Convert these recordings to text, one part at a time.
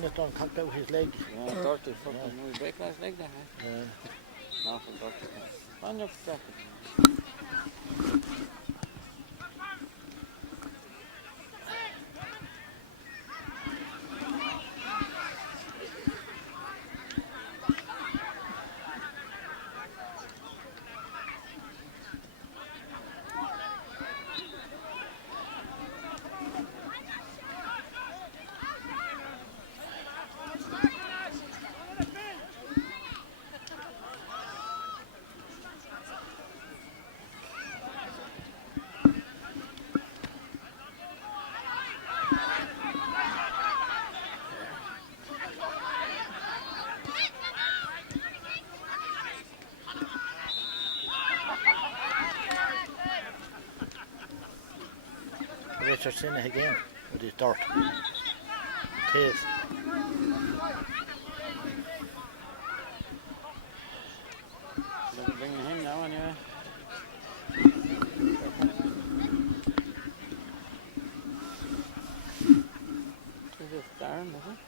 seen it done, cocked out his leg. Yeah, dirty fucking. We break last leg then, eh? Yeah. Awful dirty. On your jacket. Richard's in it again with his dirt. Taste. They're bringing him now anyway. Is this Darren, is it?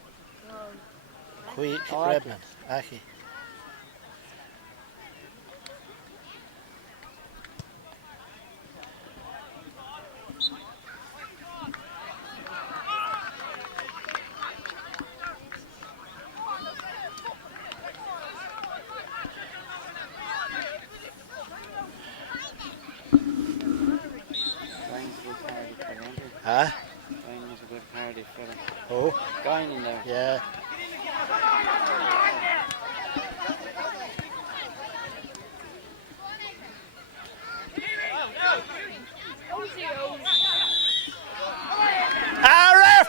Qui Oh, Redmond. Aki. Huh? Ryan was a good party fella. Oh? Guy in there. Yeah. Ref!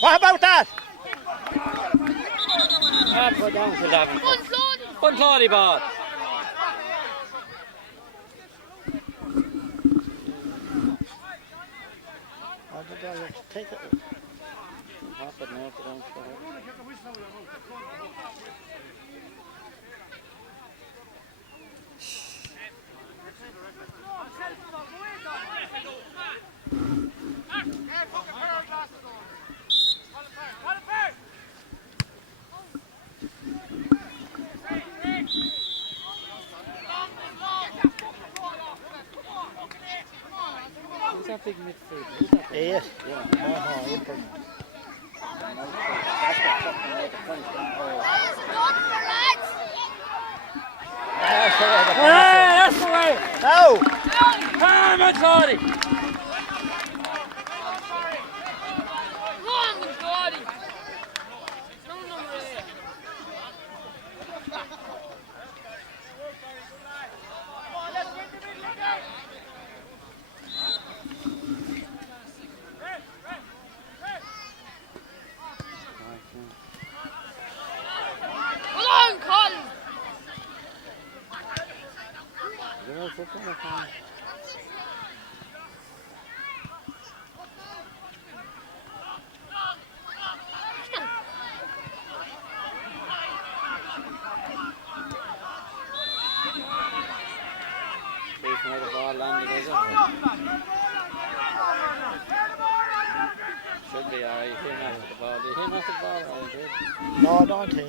What about that? Put down to that. Bunclody ball. Oh, did I take it? Half it now, put down to that. Who's that big midfield? Who's that big? Eight. Yeah. Oh, April. That's the fucking make a point. That's the way. No! Come on, Bunclody! Where the ball landed, is it? Should be alright. Him after the ball. Did him after the ball? Oh, he did. No, don't he?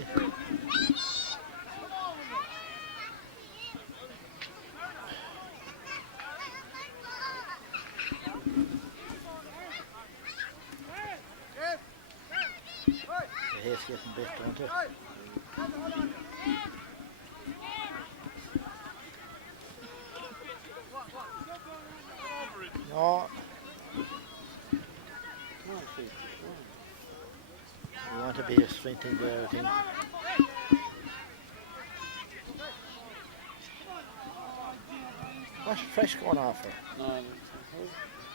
The hair's getting bit, don't it? No. We want to be a strengthening there, I think. What's fresh going on for? No,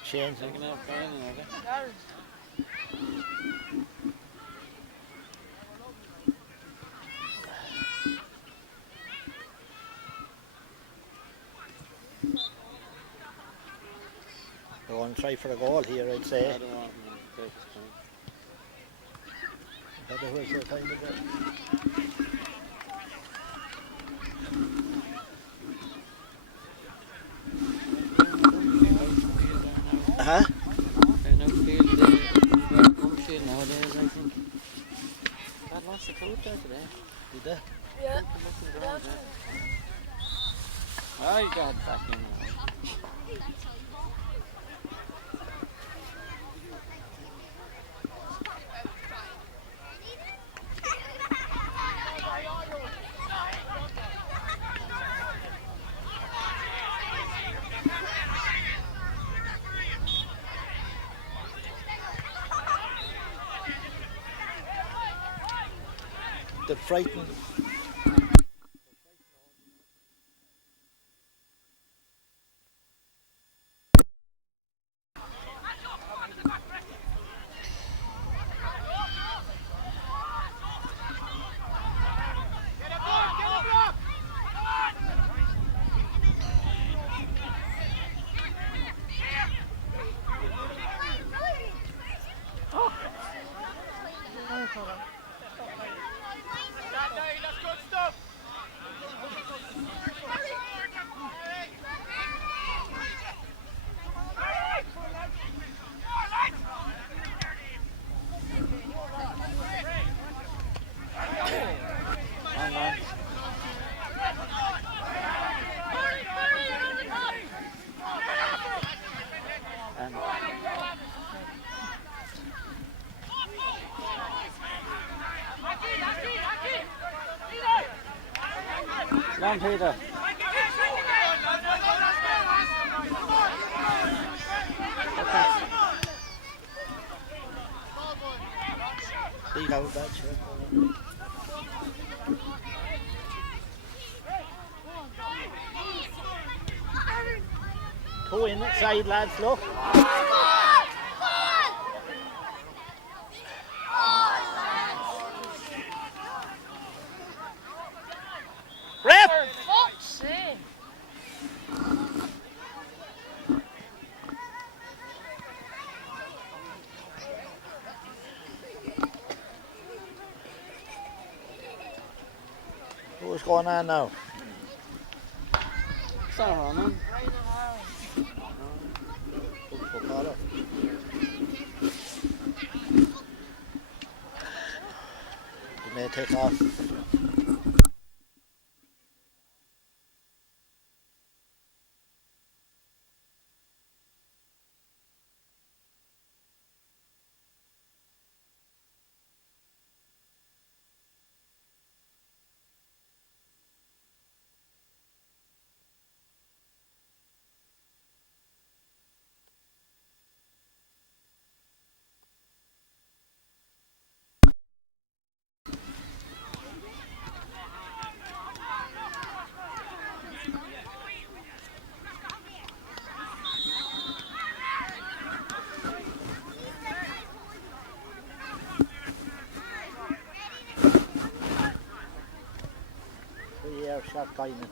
Change. taking out training, are they? We're going to try for a goal here, I'd say. I don't want him to take his time. I don't know where's the time to go. Huh? An outfield, home field nowadays, I think. Got lots of fruit there today. Did they? Yeah. Oh, you got back in now. The frightened. Long Peter. Big out that shit. Two inside, lads, look. Ref! Fuck's sake. What's going on now? It's not running. Footballer. He may take off. Shot diamond.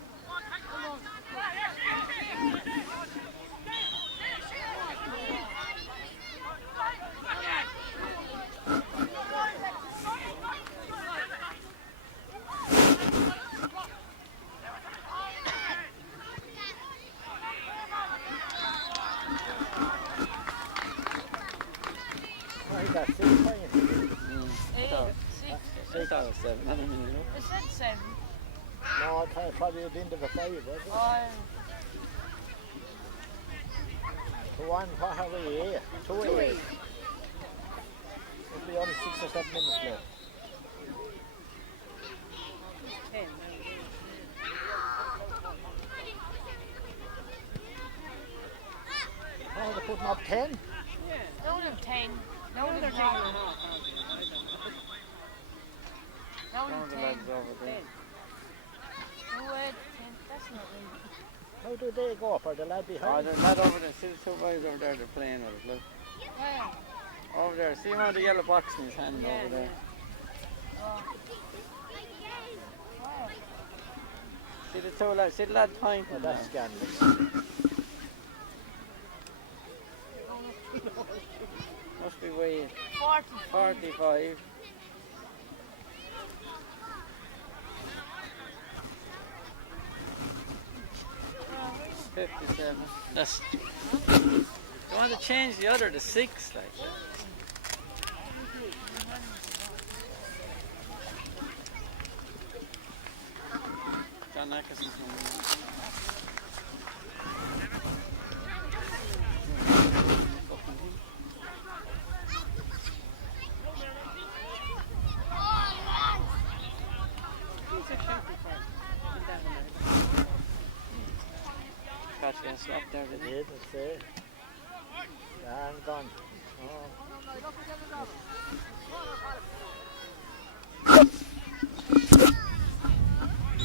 Got 6 playing. Six out of 7. I don't even know. Is it 7? No, I probably at the end of a 5, was it? Oh, To 1, what are we here? 2 8. It'll be only 6 or 7 minutes left. 10. Oh, they're putting up 10? No, they're 10. No, they're 10. No, One of the they're 10. lads over there. No, 10. That's not right. How do they go up? Are the lad Oh, behind? there's a lad over there. See the two boys over there, they're playing with it. Look. Where? Over there. See him on the yellow box in his hand Yeah, over there. Oh. Where? See the two lads. See the lad pointing. Oh, that's now. scandalous. Must be weighing 40. 45. $57. That's You want to change the other to 6, like. John Nickerson's number. Catch getting stopped there, didn't he? Did it's there. I'm gone. Oh.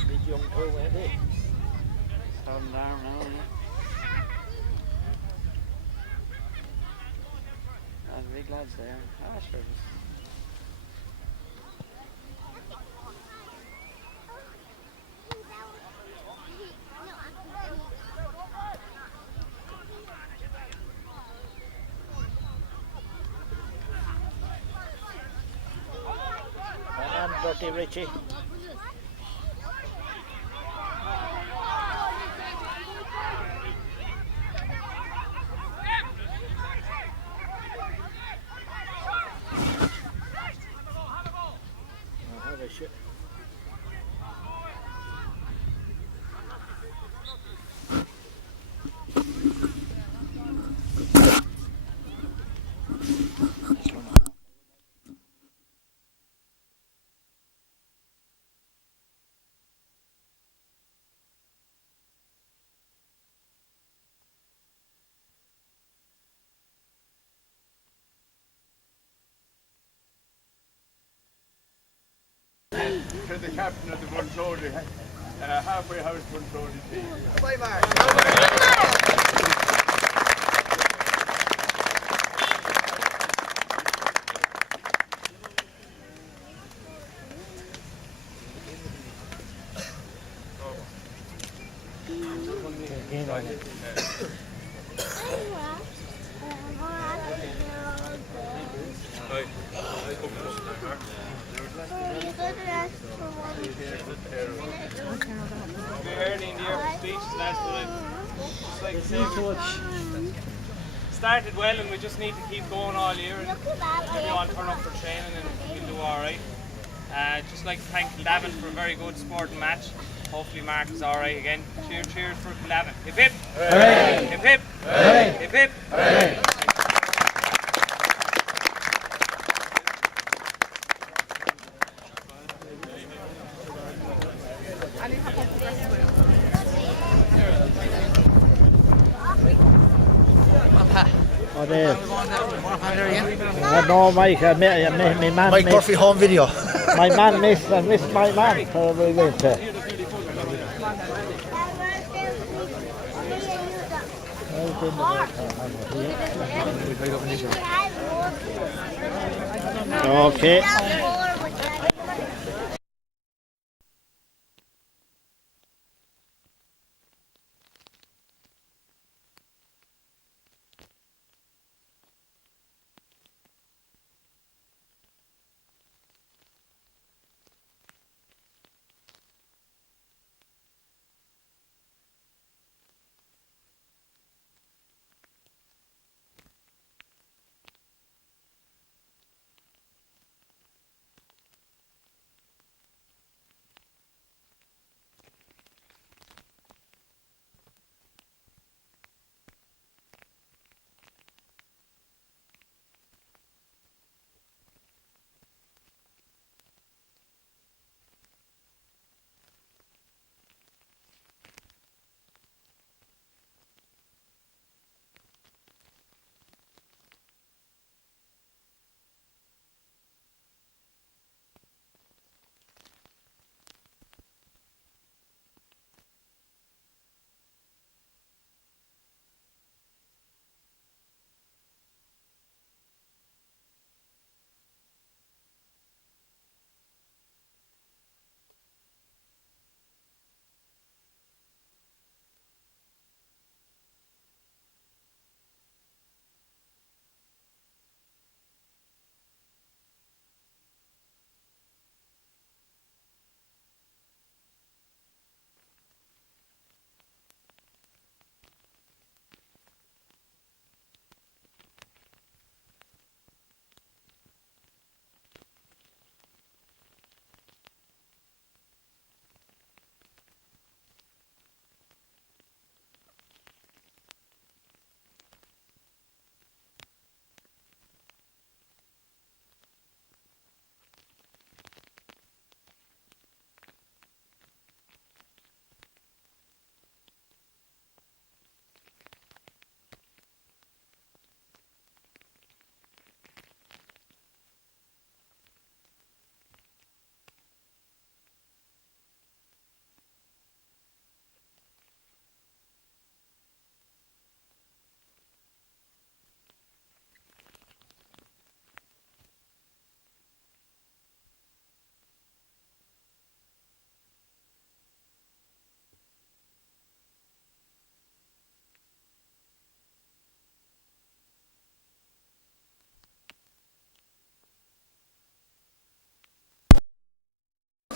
Big young too, weren't they? Southern down now, yeah. The big lads there. Ah, sure. And Dirty Richie. Have a shit. To the captain of the Bunclody, Halfway House Bunclody GAA. Bye, Mark. Early in the year for speech and that's what I'd just like to say. Started well and we just need to keep going all year and everyone turn up for training and we'll do alright. Just like to thank Lavin for a very good sporting match. Hopefully Mark is alright again. Cheers for Lavin. Hip hip! Hooray! Hip hip! Hooray! Hip hip! Hooray! Oh, there. No, Mike, my man Mike Murphy home video. my man missed my man. So we went to. Okay.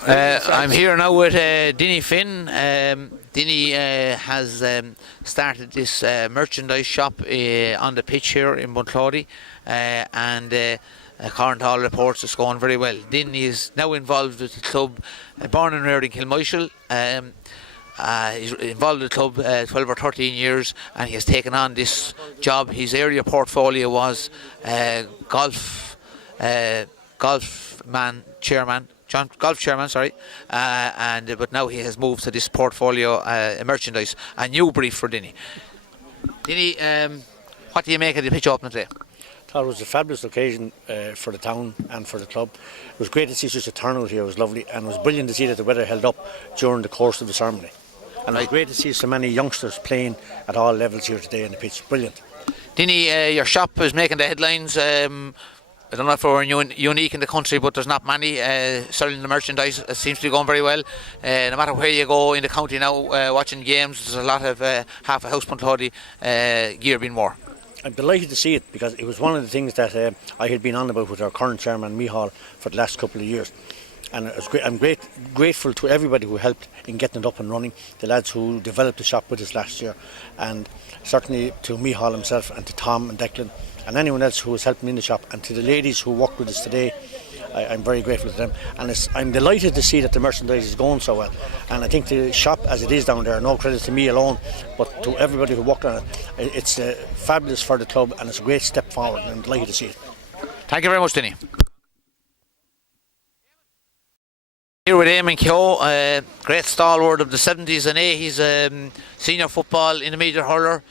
I'm here now with Dinny Finn. Dinny has started this merchandise shop on the pitch here in Bunclody, and according to all reports, it's going very well. Dinny is now involved with the club, born and reared in Kilmichael. He's involved with the club 12 or 13 years, and he has taken on this job. His area portfolio was golf chairman, sorry, but now he has moved to this portfolio merchandise. A new brief for Dinny. Dinny, what do you make of the pitch opening today? I thought it was a fabulous occasion for the town and for the club. It was great to see such a turnout here. It was lovely, and it was brilliant to see that the weather held up during the course of the ceremony. And it was great to see so many youngsters playing at all levels here today on the pitch. Brilliant. Dinny, your shop is making the headlines. I don't know if we're unique in the country, but there's not many selling the merchandise. It seems to be going very well. No matter where you go in the county now, watching games, there's a lot of Halfway House Bunclody gear being worn. I'm delighted to see it, because it was one of the things that I had been on about with our current chairman, Micheál, for the last couple of years. And it was great. I'm grateful to everybody who helped in getting it up and running, the lads who developed the shop with us last year, and certainly to Micheál himself and to Tom and Declan and anyone else who was helping in the shop, and to the ladies who worked with us today. I'm very grateful to them, and I'm delighted to see that the merchandise is going so well. And I think the shop as it is down there, no credit to me alone, but to everybody who worked on it, it's fabulous for the club, and it's a great step forward, and I'm delighted to see it. Thank you very much, Dinny. Here with Eamon Keogh, great stalwart of the 70s and 80s, senior football intermediate hurler,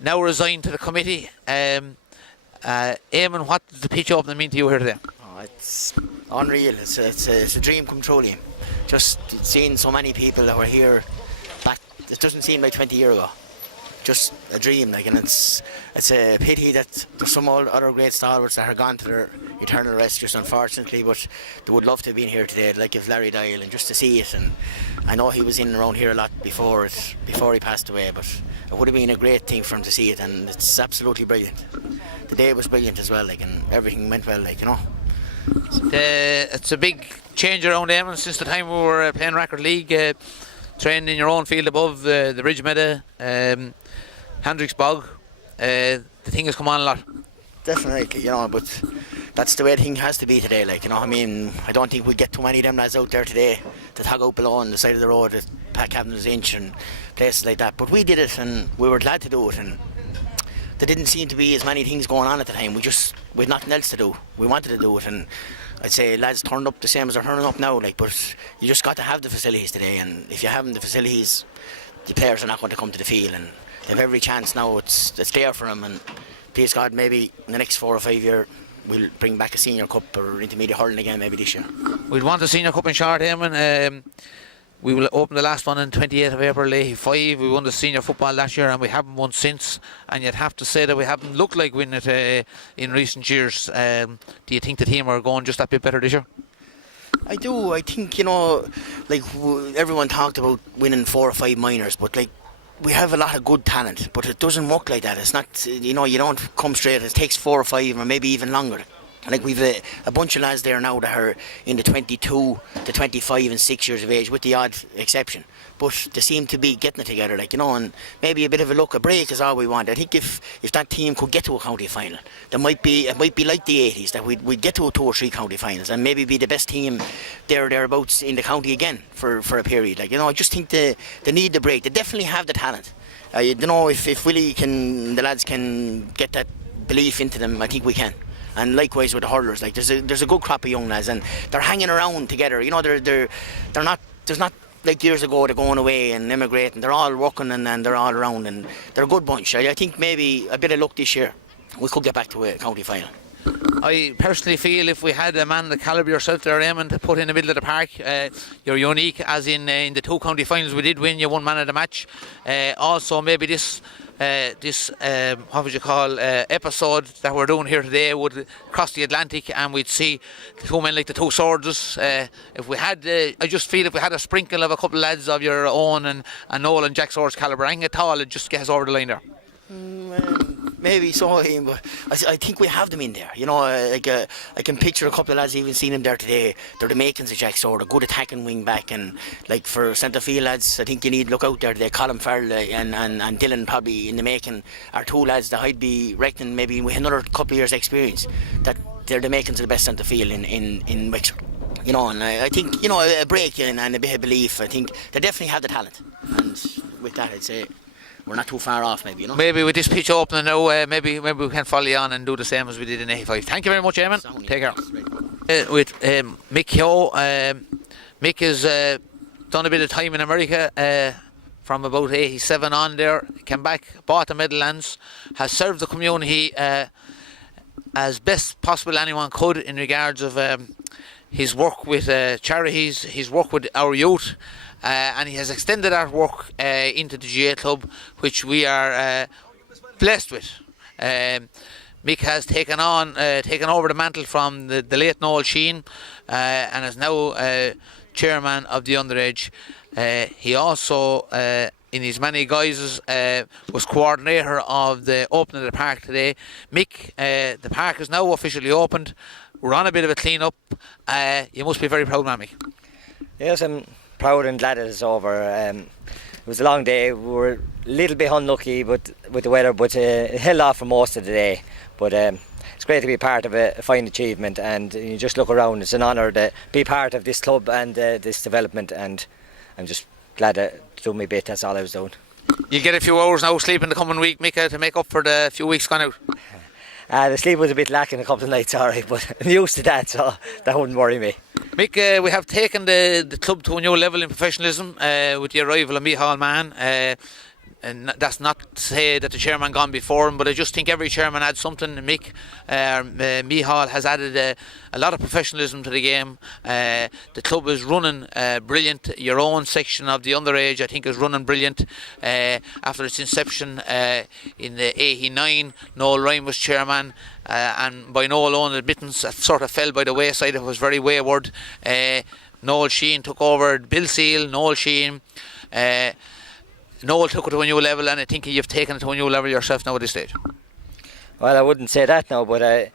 now resigned to the committee. Eamon, what does the pitch opening mean to you here today? Oh, it's unreal. It's a dream come true, Liam. Just seeing so many people that were here back, it doesn't seem like 20 years ago. Just a dream, like, and it's a pity that there's some other great stalwarts that are gone to their eternal rest, just unfortunately, but they would love to have been here today, like if Larry Dial, and just to see it. And I know he was in and around here a lot before he passed away, but it would have been a great thing for him to see it, and it's absolutely brilliant. The day was brilliant as well, like, and everything went well, like, you know. It's a big change around Eamon since the time we were playing Record League, training in your own field above the Bridge Meadow, Hendricks Bog. The thing has come on a lot. Definitely, you know, but that's the way the thing has to be today, like, you know. I mean, I don't think we'd get too many of them lads out there today to tag out below on the side of the road at Pat Cavanagh's Inch and places like that, but we did it, and we were glad to do it, and there didn't seem to be as many things going on at the time. We'd nothing else to do. We wanted to do it, and I'd say lads turned up the same as they're turning up now, like, but you just got to have the facilities today, and if you haven't the facilities, the players are not going to come to the field, and they have every chance now. It's there for them, and please God, maybe in the next 4 or 5 years we'll bring back a senior cup or intermediate hurling again, maybe this year. We'd want a senior cup in short, Eamon. We will open the last one on 28th of April, Leahy 5. We won the senior football last year, and we haven't won since, and you'd have to say that we haven't looked like winning it in recent years. Do you think the team are going just that bit better this year? I do. I think, you know, like, everyone talked about winning 4 or 5 minors, but like, we have a lot of good talent, but it doesn't work like that. It's not, you know, you don't come straight. It takes 4 or 5 or maybe even longer. Like, we've a bunch of lads there now that are in the 22 to 25 and 6 years of age, with the odd exception, but they seem to be getting it together, like, you know, and maybe a bit of a break is all we want. I think if that team could get to a county final, it might be like the 80s, that we'd get to 2 or 3 county finals and maybe be the best team thereabouts in the county again for a period. Like, you know, I just think they need the break. They definitely have the talent. I don't know if Willie the lads can get that belief into them. I think we can. And likewise with the hurlers, like, there's a good crop of young lads, and they're hanging around together. You know, they're not. There's not like years ago they're going away and emigrating. They're all working and they're all around, and they're a good bunch. I think maybe a bit of luck this year, we could get back to a county final. I personally feel if we had a man the calibre yourself there, Eamon, to put in the middle of the park, you're unique, as in the 2 county finals we did win, you won man of the match. Also maybe this what would you call episode that we're doing here today would cross the Atlantic, and we'd see 2 men like the 2 Swords. If we had, I just feel if we had a sprinkle of a couple of lads of your own and Noel and Jack Swords calibre, I think at all, it'd just get us over the line there. Maybe so, but I think we have them in there. You know, I can picture a couple of lads, even seen them there today. They're the makings of Jack Sawyer, good attacking wing back, and like for centre field lads, I think you need to look out there today. Colin Farrell and Dylan probably in the making are two lads that I'd be reckoning maybe with another couple of years' experience that they're the makings of the best centre field in Wexford. You know, and I think, you know, a break and a bit of belief. I think they definitely have the talent, and with that, I'd say we're not too far off, maybe, you know. Maybe with this pitch opening now, maybe we can follow you on and do the same as we did in 85. Thank you very much, Eamon. Take care. With Mick Yo, Mick has done a bit of time in America from about 87 on there. Came back, bought the Meadowlands, has served the community as best possible anyone could in regards of his work with charities, his work with our youth. And he has extended that work into the GAA club, which we are blessed with. Mick has taken over the mantle from the late Noel Sheehan, and is now chairman of the underage. He also, in his many guises, was coordinator of the opening of the park today. Mick, the park is now officially opened. We're on a bit of a clean up. You must be very proud, man, Mick. Yes, I'm proud and glad it's over. It was a long day. We were a little bit unlucky with the weather, but it held off for most of the day. But it's great to be part of a fine achievement, and you just look around. It's an honour to be part of this club and this development, and I'm just glad to do my bit. That's all I was doing. You'll get a few hours now sleep in the coming week, Mick, to make up for the few weeks gone out. The sleep was a bit lacking a couple of nights, alright, but I'm used to that, so that wouldn't worry me. Mick, we have taken the club to a new level in professionalism with the arrival of Michal Mann. And that's not to say that the chairman gone before him, but I just think every chairman adds something. Mick, Michal has added a lot of professionalism to the game. The club is running brilliant. Your own section of the underage, I think, is running brilliant. After its inception in the 89, Noel Ryan was chairman, and by Noel own admittance, that sort of fell by the wayside. It was very wayward. Noel Sheehan took over. Bill Seal, Noel Sheehan. Noel took it to a new level, and I think you've taken it to a new level yourself now at this stage. Well, I wouldn't say that now, but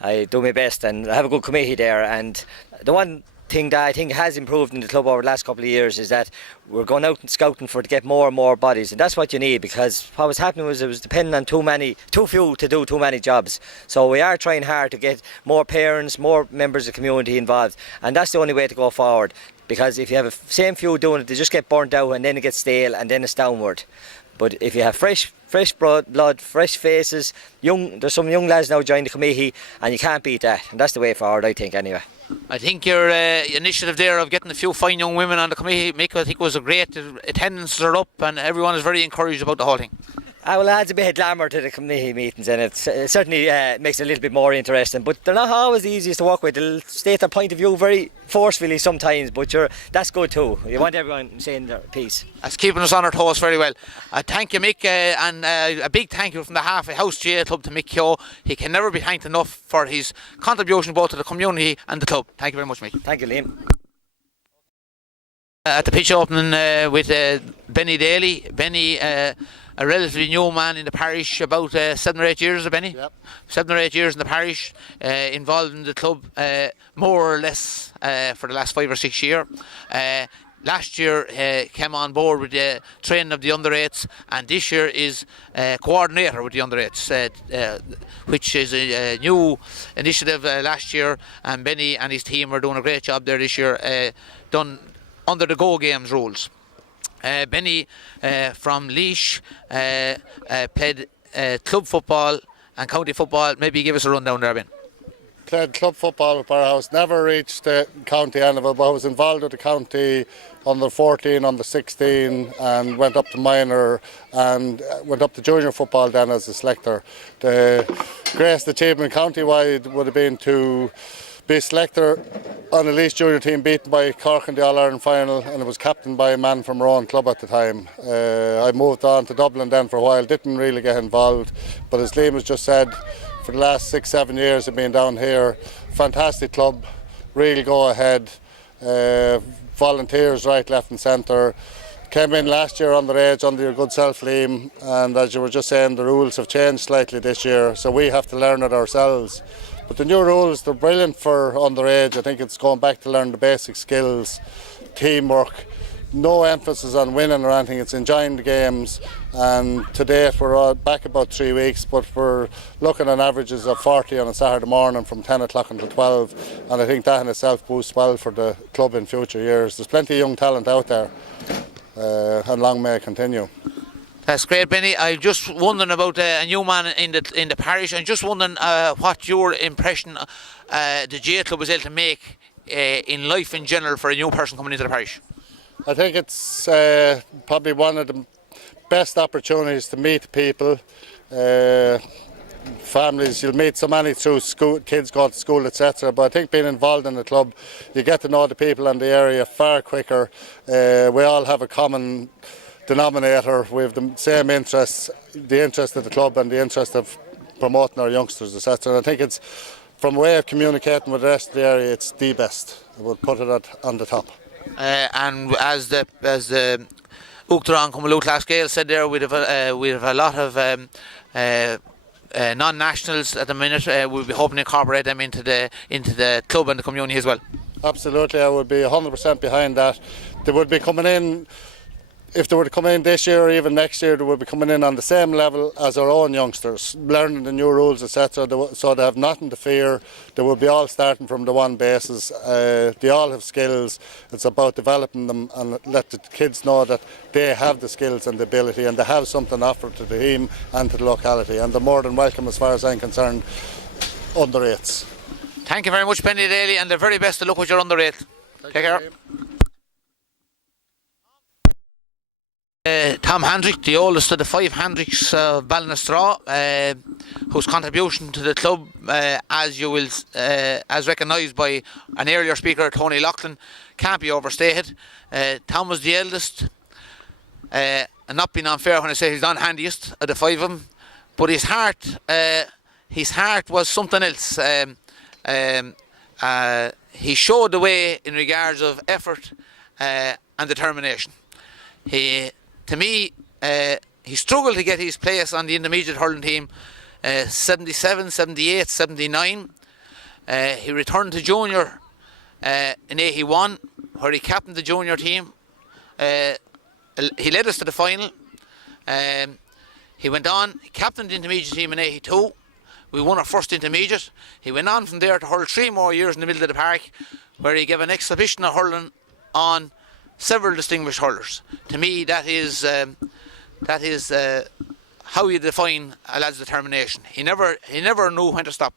I do my best, and I have a good committee there. And the one thing that I think has improved in the club over the last couple of years is that we're going out and scouting to get more and more bodies, and that's what you need, because what was happening was it was depending on too few to do too many jobs. So we are trying hard to get more parents, more members of the community involved, and that's the only way to go forward. Because if you have the same few doing it, they just get burnt out, and then it gets stale, and then it's downward. But if you have fresh blood, fresh faces, there's some young lads now joining the committee, and you can't beat that. And that's the way forward, I think, anyway. I think your initiative there of getting a few fine young women on the committee, Mick, I think was a great. Attendances are up, and everyone is very encouraged about the whole thing. Well, it adds a bit of glamour to the committee meetings, and it certainly makes it a little bit more interesting. But they're not always the easiest to work with. They'll state their point of view very forcefully sometimes, but that's good too. You want everyone saying their piece. That's keeping us on our toes very well. Thank you, Mick, and a big thank you from the Halfway House GAA club to Mick Yo. He can never be thanked enough for his contribution both to the community and the club. Thank you very much, Mick. Thank you, Liam. At the pitch opening with Benny Daly. Benny, a relatively new man in the parish, about 7 or 8 years, Benny? Yep. 7 or 8 years in the parish, involved in the club more or less for the last 5 or 6 years. Last year came on board with the training of the under-8s, and this year is coordinator with the under-8s, which is a new initiative last year, and Benny and his team are doing a great job there this year, done under the Go Games rules. Benny from Laois played club football and county football. Maybe give us a rundown there, Ben. Played club football with Barhouse, never reached the county end of it, but I was involved with the county under 14, under 16, and went up to minor and went up to junior football then as a selector. The greatest achievement county-wide would have been to be selector on the Laois junior team, beaten by Cork in the All-Ireland final, and it was captained by a man from our own club at the time. I moved on to Dublin then for a while, didn't really get involved, but as Liam has just said, for the last 6-7 years of being down here, fantastic club, really go ahead, volunteers right, left and centre, came in last year underage under your good self, Liam, and as you were just saying, the rules have changed slightly this year, so we have to learn it ourselves. But the new rules, they're brilliant for underage. I think it's going back to learn the basic skills, teamwork, no emphasis on winning or anything, it's enjoying the games. And to date we're all back about 3 weeks, but we're looking at averages of 40 on a Saturday morning from 10 o'clock until 12, and I think that in itself bodes well for the club in future years. There's plenty of young talent out there, and long may it continue. That's great, Benny. I'm just wondering about a new man in the parish. I'm just wondering what your impression the GAA club was able to make in life in general for a new person coming into the parish. I think it's probably one of the best opportunities to meet people, families. You'll meet so many through school, kids going to school, etc. But I think being involved in the club, you get to know the people in the area far quicker. We all have a common denominator. We have the same interests, the interest of the club and the interest of promoting our youngsters, etc. And I think it's, from a way of communicating with the rest of the area, it's the best. I would put it on the top. And as the Uachtaráin Cumulú Class Gael said there, we have a lot of non-nationals at the minute. We'll be hoping to incorporate them into the club and the community as well. Absolutely, I would be 100% behind that. They would be coming in, if they were to come in this year or even next year, they would be coming in on the same level as our own youngsters, learning the new rules, etc. So they have nothing to fear. They will be all starting from the one basis. They all have skills. It's about developing them and let the kids know that they have the skills and the ability, and they have something to offer to the team and to the locality. And they're more than welcome, as far as I'm concerned, under 8s. Thank you very much, Penny Daly, and the very best of luck with your under 8. Take care. Tom Hendrick, the oldest of the 5 Hendricks of Ballinasstraw, whose contribution to the club, as recognised by an earlier speaker, Tony Loughlin, can't be overstated. Tom was the eldest, and not being unfair when I say he's the handiest of the 5 of them, but his heart was something else. He showed the way in regards of effort and determination. To me, he struggled to get his place on the intermediate hurling team 77, 78, 79. He returned to junior in 81, where he captained the junior team. He led us to the final. He went on, he captained the intermediate team in 82. We won our first intermediate. He went on from there to hurl 3 more years in the middle of the park, where he gave an exhibition of hurling on several distinguished hurlers. To me, that is how you define a lad's determination. He never knew when to stop.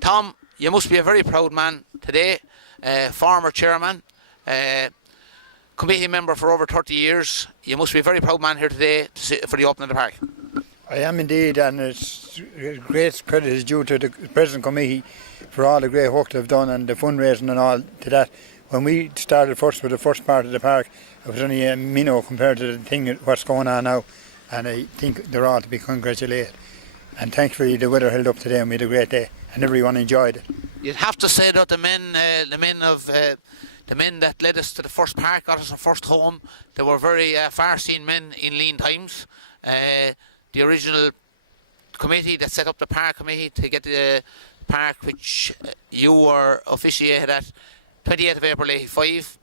Tom, you must be a very proud man today. Former chairman, committee member for over 30 years. You must be a very proud man here today for the opening of the park. I am indeed, and it's great credit is due to the present committee for all the great work they've done and the fundraising and all to that. When we started first with the first part of the park, it was only a minnow compared to the thing what's going on now, and I think they're all to be congratulated. And thankfully the weather held up today and we had a great day, and everyone enjoyed it. You'd have to say that the men that led us to the first park, got us our first home, they were very far-seen men in lean times. The original committee that set up the park committee to get the park, which you were officiated at 28th of April 85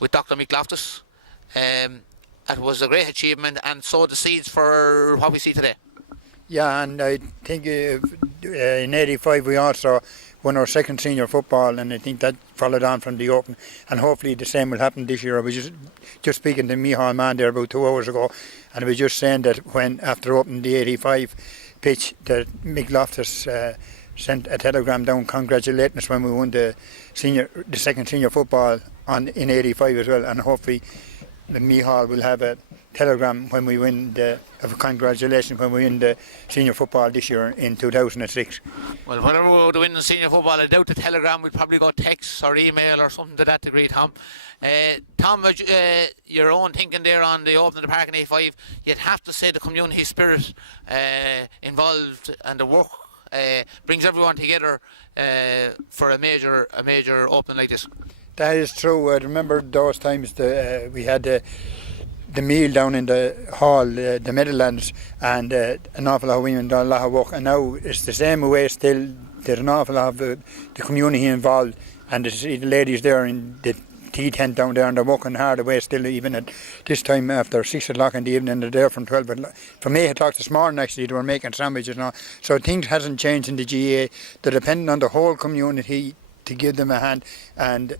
with Dr. Mick Loftus. It was a great achievement and sowed the seeds for what we see today. Yeah, and I think in 85 we also won our second senior football, and I think that followed on from the open, and hopefully the same will happen this year. I was just speaking to Micheál Mann there about 2 hours ago, and I was just saying that when after opening the 85 pitch that Mick Loftus sent a telegram down congratulating us when we won the second senior football in 85 as well, and hopefully the Micheál will have a telegram when we win of congratulations when we win the senior football this year in 2006. Well, whenever we would win the senior football, I doubt the telegram would probably go text or email or something to that degree, Tom. Tom, your own thinking there on the opening of the park in 85, you'd have to say the community spirit involved and the work brings everyone together for a major opening like this. That is true. I remember those times we had the meal down in the hall, the Meadowlands, and an awful lot of women done a lot of work. And now it's the same way still. There's an awful lot of the community involved, and the ladies there in the tea tent down there, and they're working hard away still, even at this time after 6 o'clock in the evening. They're there from 12 o'clock. From 8 o'clock this morning, actually, they were making sandwiches and all. So things hasn't changed in the GAA. They're depending on the whole community to give them a hand, and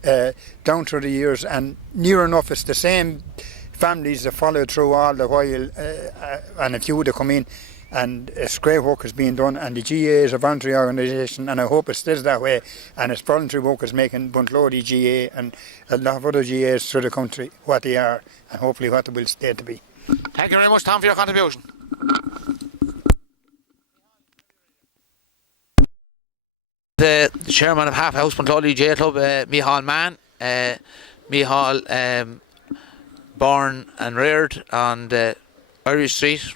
down through the years, and near enough it's the same families that follow through all the while, and a few that come in, and it's great work is being done, and the GAA is a voluntary organisation, and I hope it stays that way, and it's voluntary work is making Bunclody GAA and a lot of other GAAs through the country what they are, and hopefully what they will stay to be. Thank you very much, Tom, for your contribution. The chairman of Halfway House Bunclody GAA Club, Micheál Mann. Micheál, born and reared on the Irish Street,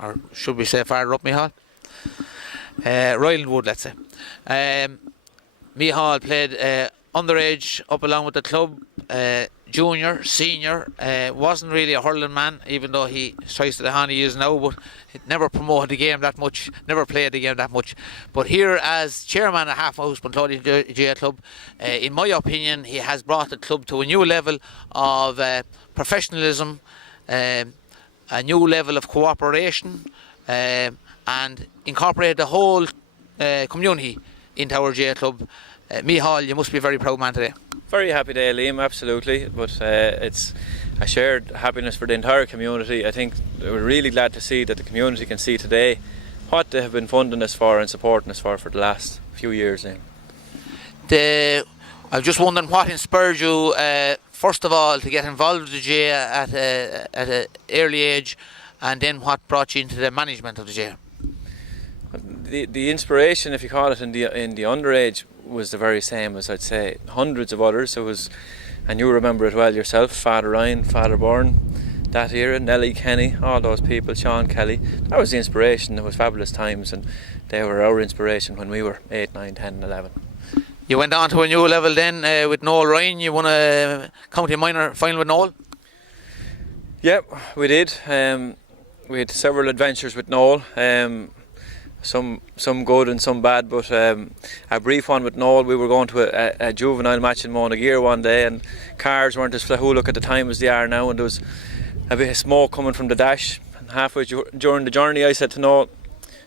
or should we say farther up, Micheál? Ryland Wood, let's say. Micheál played underage up along with the club, junior, senior. Wasn't really a hurling man, even though he tries to the hand he is now, but never promoted the game that much, never played the game that much. But here, as chairman of Halfway House Bunclody GAA Club, in my opinion, he has brought the club to a new level of professionalism, a new level of cooperation, and incorporated the whole community into our GAA Club. Micheál, you must be a very proud man today. Very happy day, Liam, absolutely. But it's a shared happiness for the entire community. I think we're really glad to see that the community can see today what they have been funding us for and supporting us for the last few years. I was just wondering what inspired you, first of all, to get involved with the GAA at an early age, and then what brought you into the management of the GAA? The inspiration, if you call it, in the underage was the very same as, I'd say, hundreds of others. It was, and you remember it well yourself, Father Ryan, Father Byrne, that era, Nellie Kenny, all those people, Sean Kelly. That was the inspiration. It was fabulous times, and they were our inspiration when we were 8, 9, 10 and 11. You went on to a new level then with Noel Ryan. You won a county minor final with Noel. Yep, we did. We had several adventures with Noel. Some good and some bad, but a brief one with Noel. We were going to a juvenile match in Monagear one day, and cars weren't as flahoolic at the time as they are now, and there was a bit of smoke coming from the dash. And halfway during the journey, I said to Noel,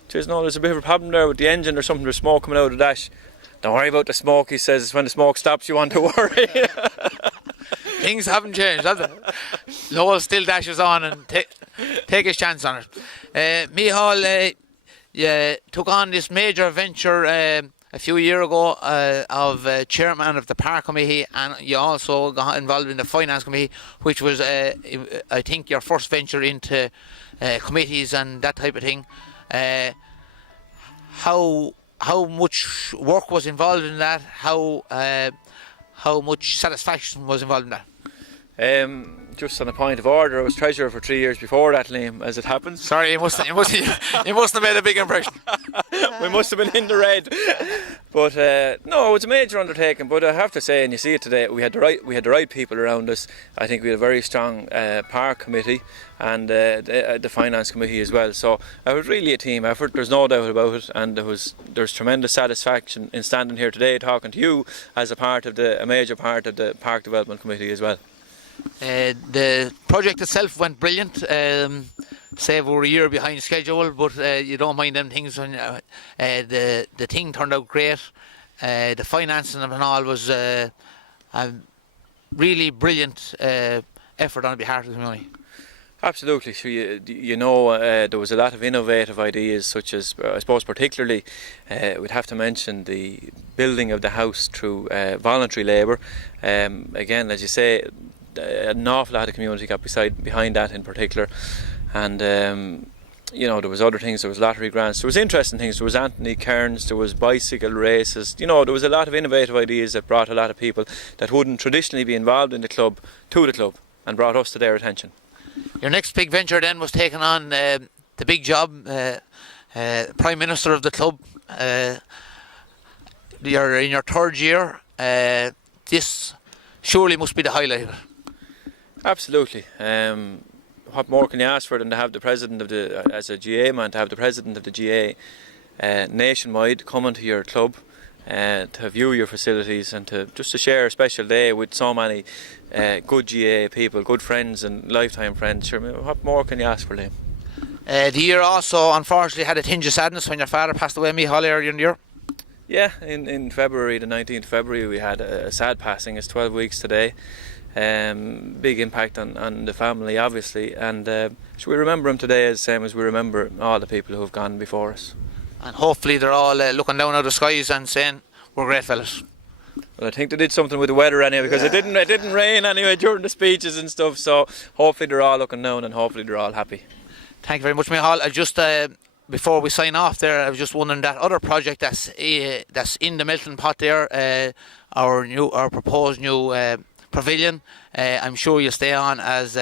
"Geez, Noel, there's a bit of a problem there with the engine or something. There's smoke coming out of the dash." "Don't worry about the smoke," he says. "When the smoke stops, you want to worry." Things haven't changed, have they? Noel still dashes on and take his chance on it. Micheál, you took on this major venture a few years ago of chairman of the park committee, and you also got involved in the finance committee, which was I think your first venture into committees and that type of thing. How much work was involved in that? How much satisfaction was involved in that? Just on a point of order, I was treasurer for 3 years before that, Liam, as it happens. Sorry, you must have made a big impression. We must have been in the red. But no, it was a major undertaking. But I have to say, and you see it today, we had the right people around us. I think we had a very strong park committee and the finance committee as well. So it was really a team effort. There's no doubt about it. And there's tremendous satisfaction in standing here today talking to you as a major part of the park development committee as well. The project itself went brilliant. Say we were a year behind schedule, but you don't mind them things. When the thing turned out great. The financing and all was a really brilliant effort on behalf of the community. Absolutely. So there was a lot of innovative ideas, such as I suppose particularly we'd have to mention the building of the house through voluntary labour. Again, as you say, an awful lot of community got behind that in particular, and there was other things. There was lottery grants, there was interesting things, there was Anthony Cairns, there was bicycle races. There was a lot of innovative ideas that brought a lot of people that wouldn't traditionally be involved in the club to the club and brought us to their attention. Your next big venture then was taking on the big job, Prime Minister of the club. You're in your third year. This surely must be the highlight of it. Absolutely. What more can you ask for than to have the president of the, as a GAA man, to have the president of the GAA nationwide coming to your club, to view your facilities and to just to share a special day with so many good GAA people, good friends and lifetime friends. Sure, what more can you ask for, Liam? The year also unfortunately had a tinge of sadness when your father passed away, Micheál, earlier in the year. Yeah, in February, the 19th of February, we had a sad passing. It's 12 weeks today. Big impact on the family, obviously, and should we remember him today as same as we remember all the people who have gone before us. And hopefully they're all looking down at the skies and saying, we're great fellas. Well, I think they did something with the weather anyway, because it didn't rain anyway during the speeches and stuff, so hopefully they're all looking down and hopefully they're all happy. Thank you very much, Micheál. I just before we sign off there, I was just wondering that other project that's in the melting pot there, our proposed new pavilion. I'm sure you'll stay on as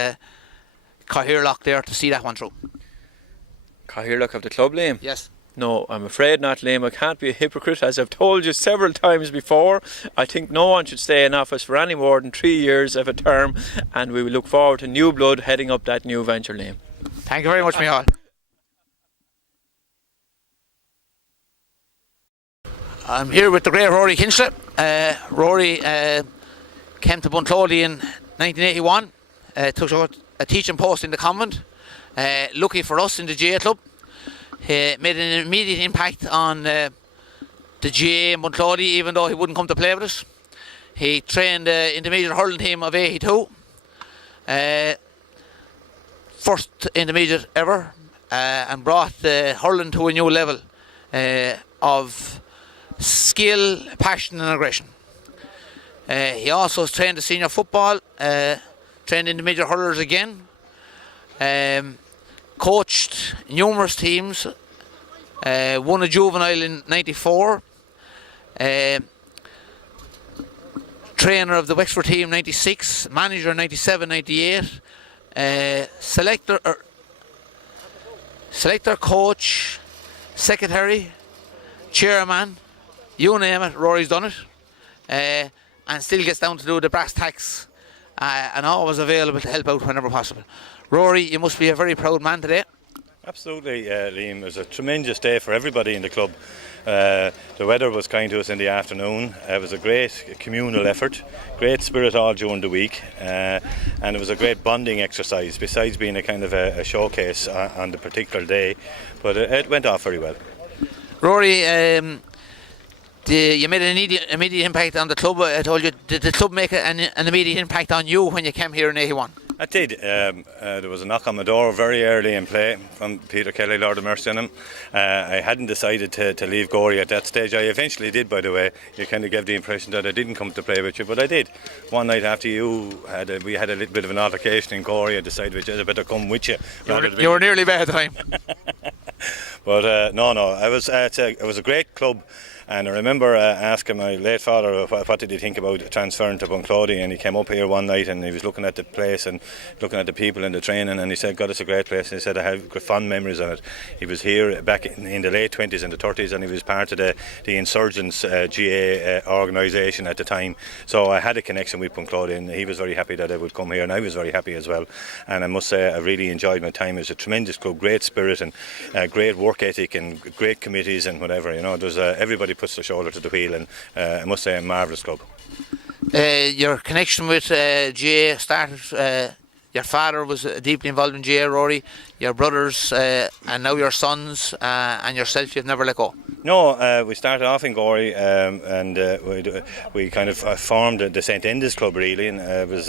Cathaoirleach there to see that one through. Cathaoirleach of the club, Liam? Yes. No, I'm afraid not, Liam. I can't be a hypocrite, as I've told you several times before. I think no one should stay in office for any more than 3 years of a term, and we will look forward to new blood heading up that new venture, Liam. Thank you very much, Micheál. I'm here with the great Rory Kinsella. Rory came to Bunclody in 1981, took a teaching post in the convent. Lucky for us in the GAA club, he made an immediate impact on the GAA in Bunclody, even though he wouldn't come to play with us. He trained the intermediate hurling team of 82, first intermediate ever, and brought the hurling to a new level of skill, passion and aggression. He also trained the senior football, trained intermediate hurlers again, coached numerous teams, won a juvenile in 94, trainer of the Wexford team 96, manager 97, 98, selector, coach, secretary, chairman, you name it, Rory's done it, and still gets down to do the brass tacks, and always available to help out whenever possible. Rory, you must be a very proud man today. Absolutely, Liam. It was a tremendous day for everybody in the club. The weather was kind to us in the afternoon. It was a great communal effort, great spirit all during the week, and it was a great bonding exercise, besides being a kind of a showcase on the particular day. But it went off very well. Rory, you made an immediate impact on the club. I told you, did the club make an immediate impact on you when you came here in 81? It did. There was a knock on my door very early in play from Peter Kelly, Lord of mercy on him. I hadn't decided to leave Gorey at that stage. I eventually did, by the way. You kind of gave the impression that I didn't come to play with you, but I did. One night after we had a little bit of an altercation in Gorey. I decided I better come with you. You were nearly there at the time. But no, it was a great club. And I remember asking my late father what did he think about transferring to Bunclody, and he came up here one night and he was looking at the place and looking at the people and the training, and he said, God, it's a great place. And he said, I have fond memories of it. He was here back in the late 20s and the 30s, and he was part of the Insurgents GAA organisation at the time. So I had a connection with Bunclody, and he was very happy that I would come here, and I was very happy as well. And I must say I really enjoyed my time. It was a tremendous club, great spirit and great work ethic and great committees and whatever. You know, there's everybody puts their shoulder to the wheel, and I must say a marvellous club. Your connection with GAA started, your father was deeply involved in GAA, Rory, your brothers and now your sons and yourself, you've never let go. No, we started off in Gorey and we kind of formed the St Enda's Club really, and I was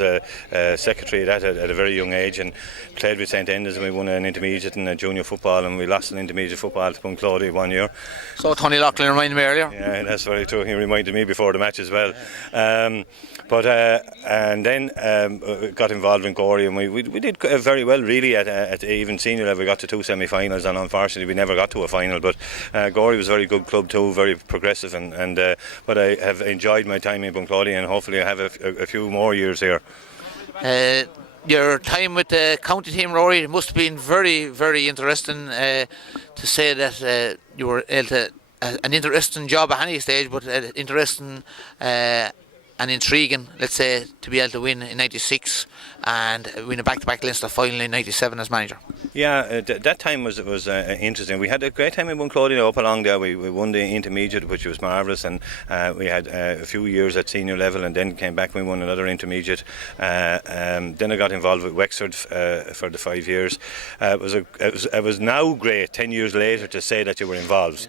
secretary of that at a very young age and played with St Enda's, and we won an intermediate and a junior football, and we lost an intermediate football to Bunclody one year. So Tony Loughlin reminded me earlier. Yeah, that's very true. He reminded me before the match as well. And then got involved in Gorey, and we did very well really at even senior level. We got to 2 semi-finals, and unfortunately we never got to a final, but Gorey was a very good club too, very progressive, but I have enjoyed my time in Bunclody, and hopefully I have a few more years here. Your time with the county team, Rory, must have been very, very interesting, to say that you were able to an interesting job at any stage, but interesting and intriguing, let's say, to be able to win in '96 and win a back-to-back Leinster final in '97 as manager. Yeah, that time was interesting. We had a great time in Bunclody up along there. We won the intermediate, which was marvellous, and we had a few years at senior level, and then came back and we won another intermediate. Then I got involved with Wexford for the 5 years. It was now great 10 years later to say that you were involved.